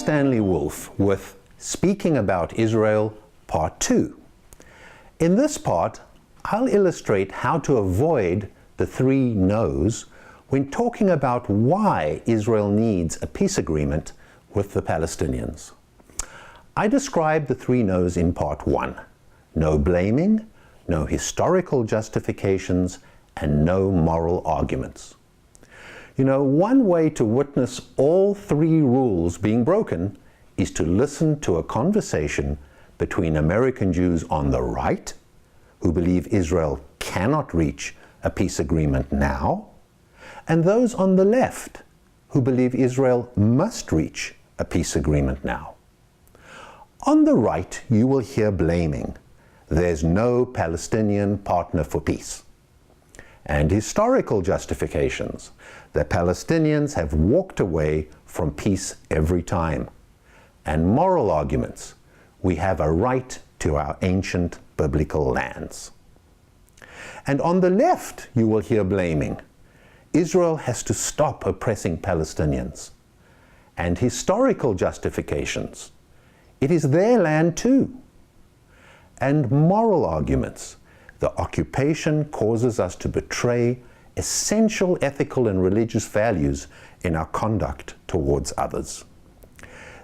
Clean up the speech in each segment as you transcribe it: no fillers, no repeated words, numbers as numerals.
Stanley Wulf with Speaking About Israel, Part 2. In this part, I'll illustrate how to avoid the three no's when talking about why Israel needs a peace agreement with the Palestinians. I described the three no's in Part 1. No blaming, no historical justifications, and no moral arguments. You know, one way to witness all three rules being broken is to listen to a conversation between American Jews on the right, who believe Israel cannot reach a peace agreement now, and those on the left, who believe Israel must reach a peace agreement now. On the right, you will hear blaming. There's no Palestinian partner for peace. And historical justifications. The Palestinians have walked away from peace every time. And moral arguments. We have a right to our ancient biblical lands. And on the left, you will hear blaming. Israel has to stop oppressing Palestinians. And historical justifications. It is their land too. And moral arguments. The occupation causes us to betray essential ethical and religious values in our conduct towards others.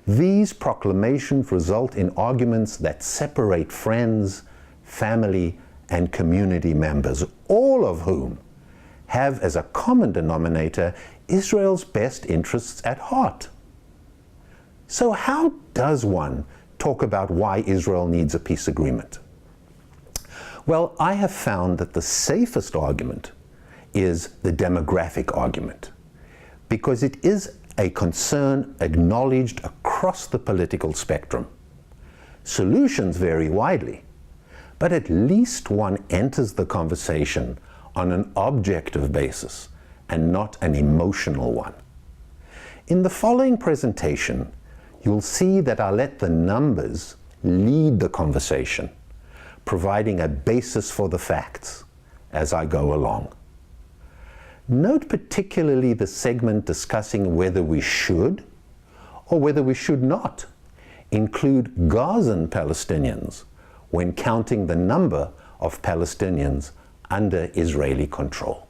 These proclamations result in arguments that separate friends, family, and community members, all of whom have as a common denominator Israel's best interests at heart. So how does one talk about why Israel needs a peace agreement? Well, I have found that the safest argument is the demographic argument, because it is a concern acknowledged across the political spectrum. Solutions vary widely, but at least one enters the conversation on an objective basis and not an emotional one. In the following presentation, you'll see that I'll let the numbers lead the conversation, providing a basis for the facts as I go along. Note particularly the segment discussing whether we should or whether we should not include Gazan Palestinians when counting the number of Palestinians under Israeli control.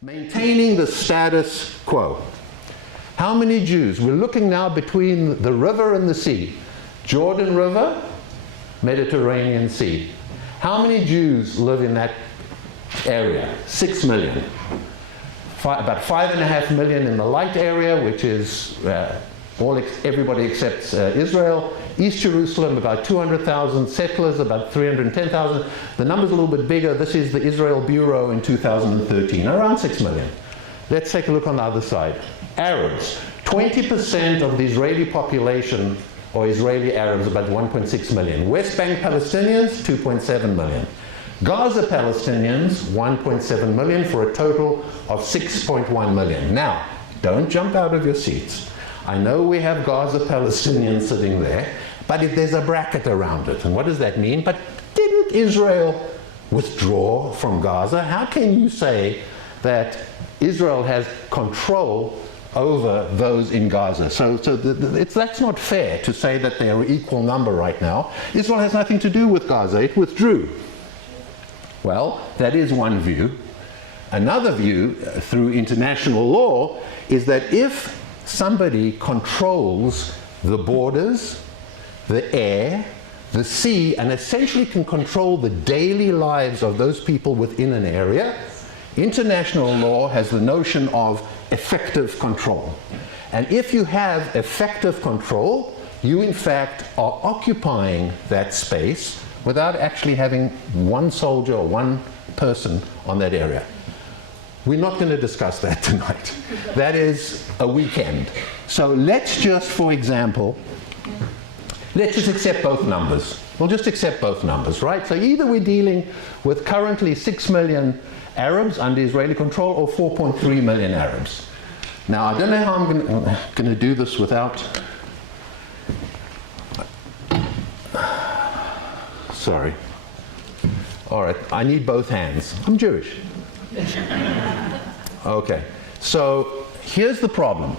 Maintaining the status quo. How many Jews? We're looking now between the river and the sea. Jordan River, Mediterranean Sea. How many Jews live in that area? 6 million. About 5.5 million in the light area, which is everybody except Israel. East Jerusalem, about 200,000 settlers, about 310,000. The number's a little bit bigger. This is the Israel Bureau in 2013, around 6 million. Let's take a look on the other side. Arabs. 20% of the Israeli population or Israeli Arabs, about 1.6 million. West Bank Palestinians, 2.7 million. Gaza Palestinians, 1.7 million, for a total of 6.1 million. Now, don't jump out of your seats. I know we have Gaza Palestinians sitting there, but if there's a bracket around it, and what does that mean? But didn't Israel withdraw from Gaza? How can you say that Israel has control over those in Gaza? That's not fair to say that they are an equal number right now. Israel has nothing to do with Gaza. It withdrew. Well, that is one view. Another view, through international law, is that if somebody controls the borders, the air, the sea, and essentially can control the daily lives of those people within an area, international law has the notion of effective control. And if you have effective control, you in fact are occupying that space without actually having one soldier or one person on that area. We're not going to discuss that tonight. That is a weekend. So let's just, for example, let's just accept both numbers. We'll just accept both numbers, right? So either we're dealing with currently 6 million Arabs under Israeli control or 4.3 million Arabs. Now, I don't know how I'm going to do this without... Sorry. All right, I need both hands. I'm Jewish. Okay, so here's the problem.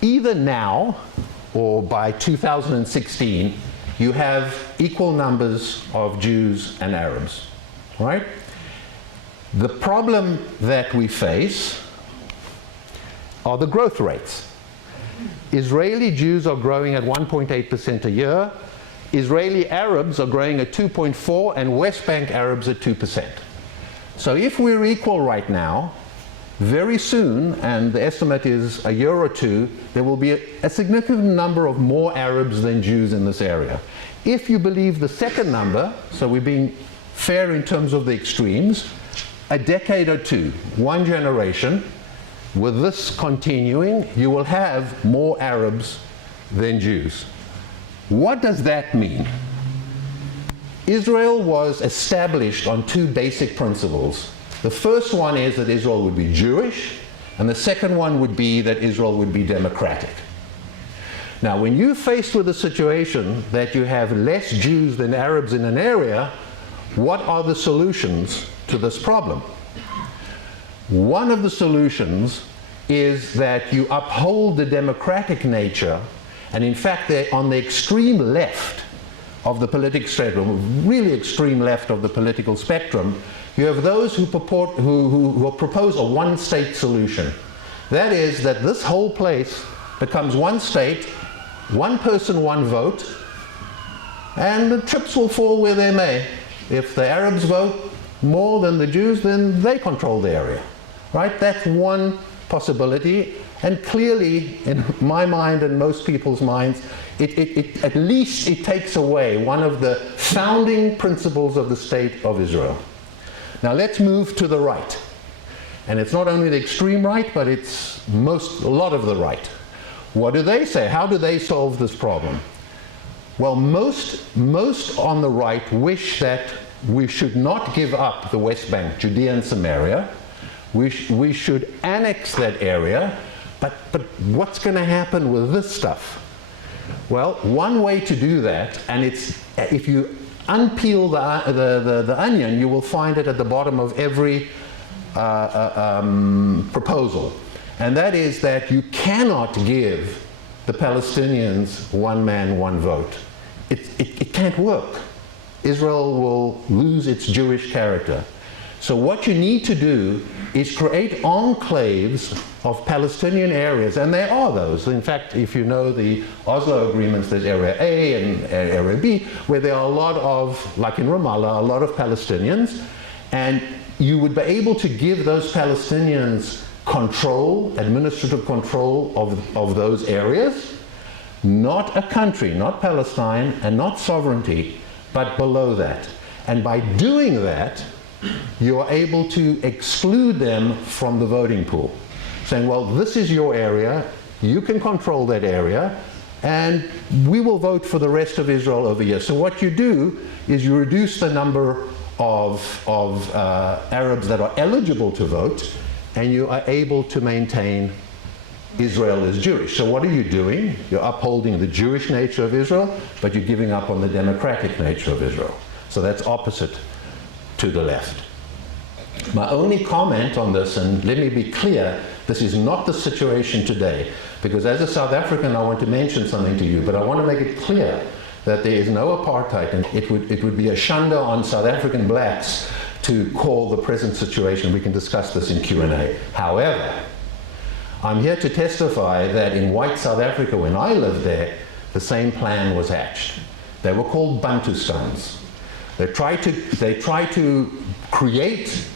Either now or by 2016, you have equal numbers of Jews and Arabs, right? The problem that we face are the growth rates. Israeli Jews are growing at 1.8% a year. Israeli Arabs are growing at 2.4%, and West Bank Arabs at 2%. So if we're equal right now, very soon, and the estimate is a year or two, there will be a significant number of more Arabs than Jews in this area. If you believe the second number, so we're being fair in terms of the extremes, a decade or two, one generation, with this continuing, you will have more Arabs than Jews. What does that mean? Israel was established on two basic principles. The first one is that Israel would be Jewish, and the second one would be that Israel would be democratic. Now, when you're faced with a situation that you have less Jews than Arabs in an area, what are the solutions to this problem? One of the solutions is that you uphold the democratic nature, and in fact, they're on the extreme left of the political spectrum, really extreme left of the political spectrum, you have those who propose a one-state solution. That is, that this whole place becomes one state, one person, one vote, and the chips will fall where they may. If the Arabs vote more than the Jews, then they control the area, right? That's one possibility, and clearly, in my mind and most people's minds, at least it takes away one of the founding principles of the State of Israel. Now let's move to the right. And it's not only the extreme right, but it's a lot of the right. What do they say? How do they solve this problem? Well, most on the right wish that we should not give up the West Bank, Judea and Samaria. We should annex that area, but what's going to happen with this stuff? Well, one way to do that, and it's if you unpeel the onion, you will find it at the bottom of every proposal, and that is that you cannot give the Palestinians one man, one vote. It can't work. Israel will lose its Jewish character. So what you need to do is create enclaves of Palestinian areas, and there are those. In fact, if you know the Oslo agreements, there's Area A and Area B, where there are a lot of, like in Ramallah, a lot of Palestinians, and you would be able to give those Palestinians control, administrative control of those areas, not a country, not Palestine, and not sovereignty, but below that. And by doing that, you are able to exclude them from the voting pool, saying, well, this is your area, you can control that area, and we will vote for the rest of Israel over here. So what you do is you reduce the number of Arabs that are eligible to vote, and you are able to maintain Israel as Jewish. So what are you doing? You're upholding the Jewish nature of Israel, but you're giving up on the democratic nature of Israel. So that's opposite to the left. My only comment on this, and let me be clear, this is not the situation today, because as a South African I want to mention something to you, but I want to make it clear that there is no apartheid, and it would be a shanda on South African blacks to call the present situation. We can discuss this in Q&A. However, I'm here to testify that in white South Africa, when I lived there, the same plan was hatched. They were called Bantustans. They tried to create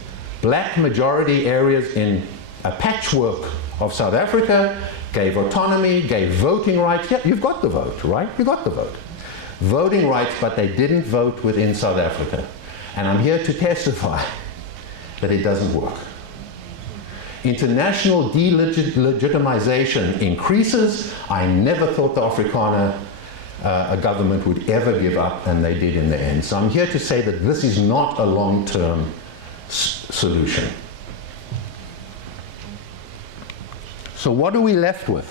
black majority areas in a patchwork of South Africa, gave autonomy, gave voting rights. Yeah, you've got the vote, right? You got the vote. Voting rights, but they didn't vote within South Africa. And I'm here to testify that it doesn't work. International delegitimization increases. I never thought the Afrikaner government would ever give up, and they did in the end. So I'm here to say that this is not a long-term solution. So what are we left with?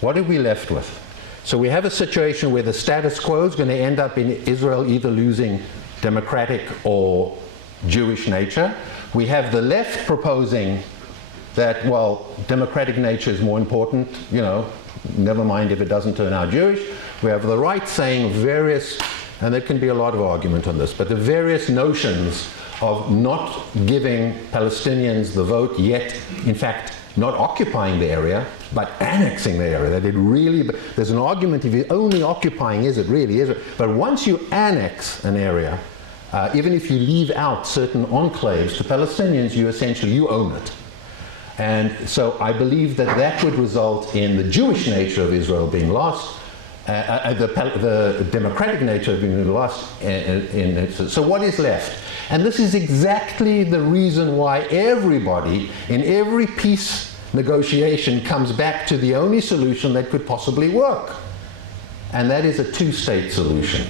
What are we left with? So we have a situation where the status quo is going to end up in Israel either losing democratic or Jewish nature. We have the left proposing that, well, democratic nature is more important, you know, never mind if it doesn't turn out Jewish. We have the right saying various, and there can be a lot of argument on this, but the various notions of not giving Palestinians the vote, yet in fact not occupying the area, but annexing the area. That it really, there's an argument if you're only occupying, is it really, is it? But once you annex an area, even if you leave out certain enclaves to Palestinians, you own it. And so I believe that that would result in the Jewish nature of Israel being lost, the democratic nature of being lost. So what is left? And this is exactly the reason why everybody in every peace negotiation comes back to the only solution that could possibly work. And that is a two-state solution.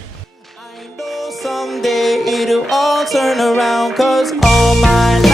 I know someday it'll all turn around, 'cause all my life